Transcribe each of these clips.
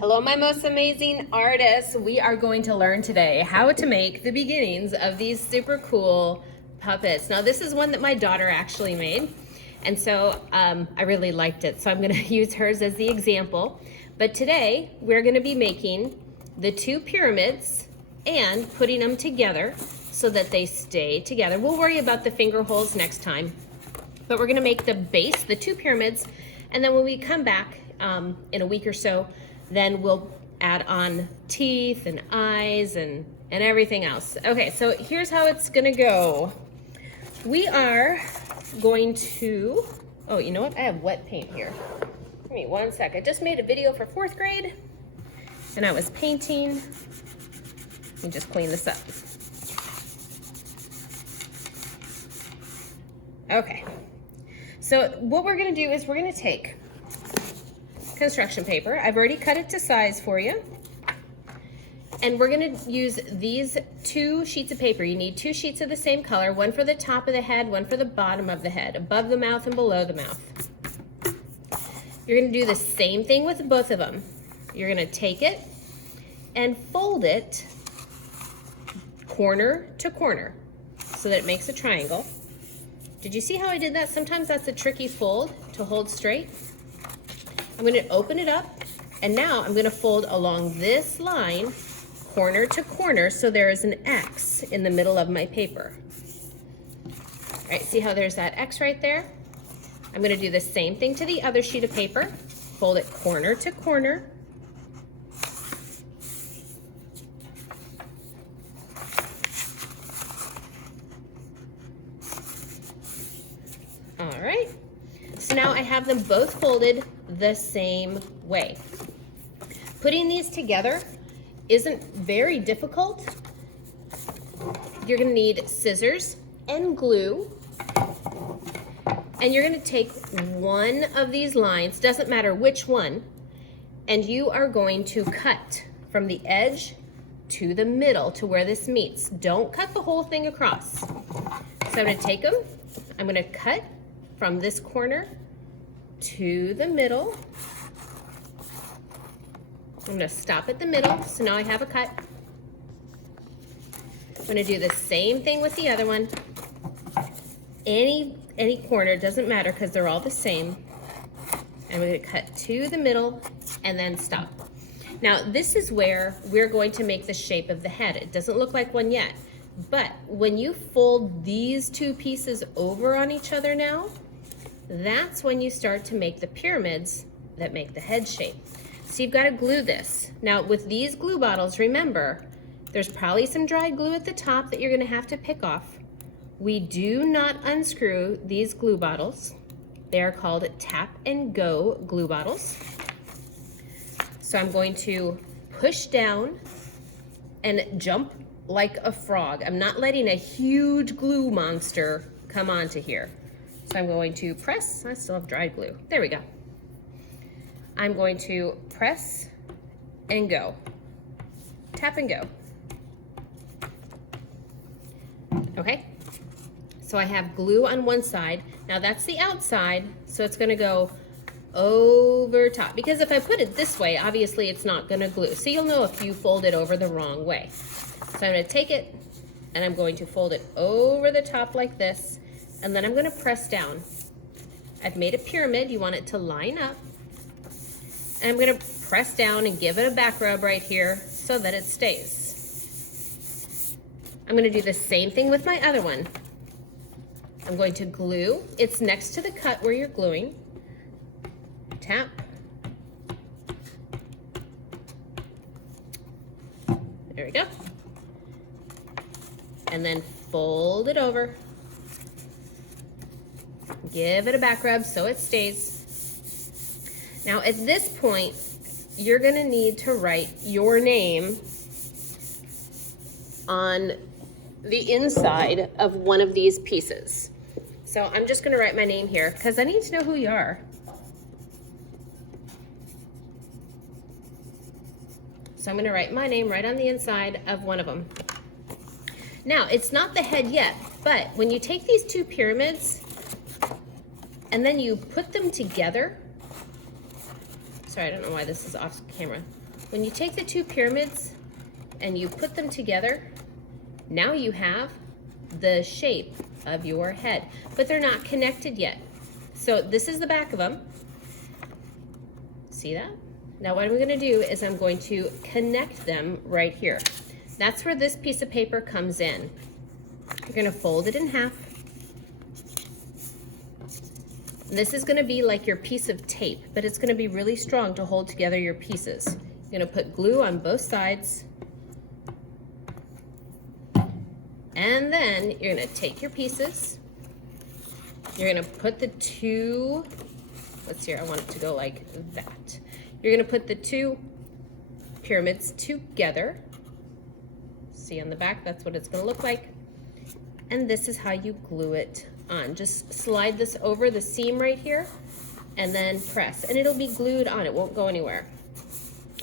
Hello, my most amazing artists. We are going to learn today how to make the beginnings of these super cool puppets. Now, this is one that my daughter actually made, and so I really liked it, so I'm going to use hers as the example. But today, we're going to be making the two pyramids and putting them together so that they stay together. We'll worry about the finger holes next time, but we're going to make the base, the two pyramids, and then when we come back in a week or so, then we'll add on teeth and eyes and everything else. Okay, so here's how it's gonna go. We are going to, oh, you know what? I have wet paint here. Give me 1 sec. I just made a video for 4th grade and I was painting. Let me just clean this up. Okay, so what we're gonna do is we're gonna take construction paper. I've already cut it to size for you. And we're gonna use these 2 sheets of paper. You need 2 sheets of the same color, one for the top of the head, one for the bottom of the head, above the mouth and below the mouth. You're gonna do the same thing with both of them. You're gonna take it and fold it corner to corner so that it makes a triangle. Did you see how I did that? Sometimes that's a tricky fold to hold straight. I'm going to open it up, and now I'm going to fold along this line, corner to corner, so there is an X in the middle of my paper. All right, see how there's that X right there? I'm going to do the same thing to the other sheet of paper, fold it corner to corner. All right, so now I have them both folded the same way. Putting these together isn't very difficult. You're gonna need scissors and glue, and you're gonna take one of these lines, doesn't matter which one, and you are going to cut from the edge to the middle to where this meets. Don't cut the whole thing across. So I'm gonna take them, I'm gonna cut from this corner to the middle. I'm gonna stop at the middle, so now I have a cut. I'm gonna do the same thing with the other one. Any corner, doesn't matter because they're all the same. And we're gonna cut to the middle and then stop. Now this is where we're going to make the shape of the head. It doesn't look like one yet, but when you fold these 2 pieces over on each other now, that's when you start to make the pyramids that make the head shape. So you've got to glue this. Now with these glue bottles, remember, there's probably some dry glue at the top that you're going to have to pick off. We do not unscrew these glue bottles. They are called tap and go glue bottles. So I'm going to push down and jump like a frog. I'm not letting a huge glue monster come onto here. So I'm going to press, I still have dried glue. There we go. I'm going to press and go. Tap and go. Okay, so I have glue on one side. Now that's the outside, so it's gonna go over top. Because if I put it this way, obviously it's not gonna glue. So you'll know if you fold it over the wrong way. So I'm gonna take it and I'm going to fold it over the top like this. And then I'm gonna press down. I've made a pyramid, you want it to line up. And I'm gonna press down and give it a back rub right here so that it stays. I'm gonna do the same thing with my other one. I'm going to glue. It's next to the cut where you're gluing. Tap. There we go. And then fold it over. Give it a back rub so it stays. Now at this point, you're gonna need to write your name on the inside of one of these pieces. So I'm just gonna write my name here because I need to know who you are. So I'm gonna write my name right on the inside of one of them. Now, it's not the head yet, but when you take these 2 pyramids and then you put them together, sorry, I don't know why this is off camera. When you take the two pyramids and you put them together, now you have the shape of your head, but they're not connected yet. So this is the back of them. See that? Now what I'm going to do is I'm going to connect them right here. That's where this piece of paper comes in. You're going to fold it in half. This is going to be like your piece of tape, but it's going to be really strong to hold together your pieces. You're going to put glue on both sides. And then you're going to take your pieces. You're going to put the two, let's see here, I want it to go like that. You're going to put the two pyramids together. See on the back, that's what it's going to look like. And this is how you glue it on. Just slide this over the seam right here and then press, and it'll be glued on. It won't go anywhere.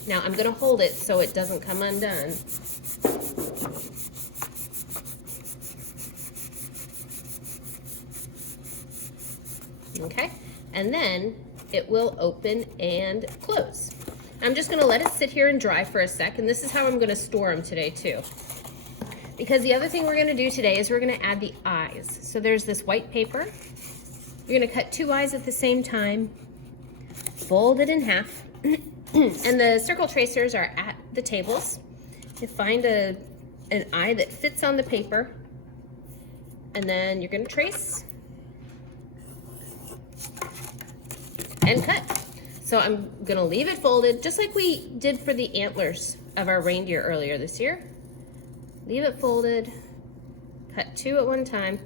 Now I'm going to hold it so it doesn't come undone. Okay, and then it will open and close. I'm just going to let it sit here and dry for a sec, and this is how I'm going to store them today too. Because the other thing we're going to do today is we're going to add the eyes. So there's this white paper. You're going to cut two eyes at the same time, fold it in half, and the circle tracers are at the tables. You find an eye that fits on the paper, and then you're going to trace and cut. So I'm gonna leave it folded just like we did for the antlers of our reindeer earlier this year. Leave it folded, cut two at one time.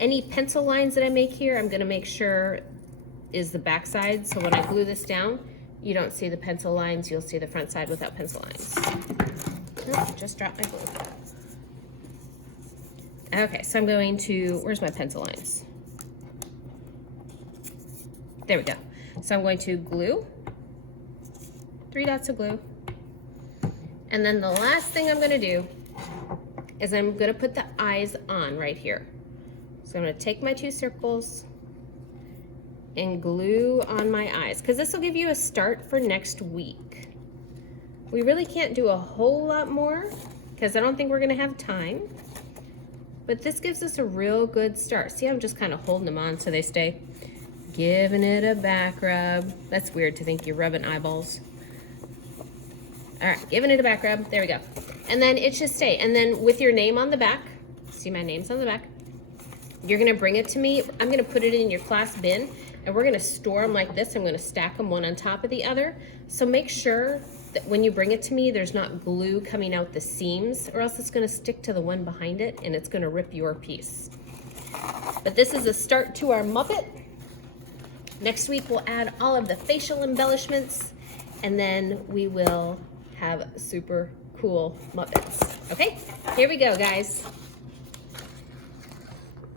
Any pencil lines that I make here, I'm gonna make sure is the back side, so when I glue this down, you don't see the pencil lines, you'll see the front side without pencil lines. Oh, just dropped my glue. Okay, so I'm going to, where's my pencil lines? There we go. So I'm going to glue, 3 dots of glue. And then the last thing I'm gonna do is I'm gonna put the eyes on right here. So I'm gonna take my 2 circles and glue on my eyes, because this will give you a start for next week. We really can't do a whole lot more because I don't think we're gonna have time. But this gives us a real good start. See, I'm just kind of holding them on so they stay. Giving it a back rub. That's weird to think you're rubbing eyeballs. All right, giving it a back rub. There we go. And then it should stay. And then with your name on the back, see my name's on the back, you're gonna bring it to me. I'm gonna put it in your class bin, and we're gonna store them like this. I'm gonna stack them one on top of the other. So make sure that when you bring it to me, there's not glue coming out the seams, or else it's gonna stick to the one behind it and it's gonna rip your piece. But this is a start to our Muppet. Next week, we'll add all of the facial embellishments, and then we will have super cool Muppets. Okay, here we go, guys.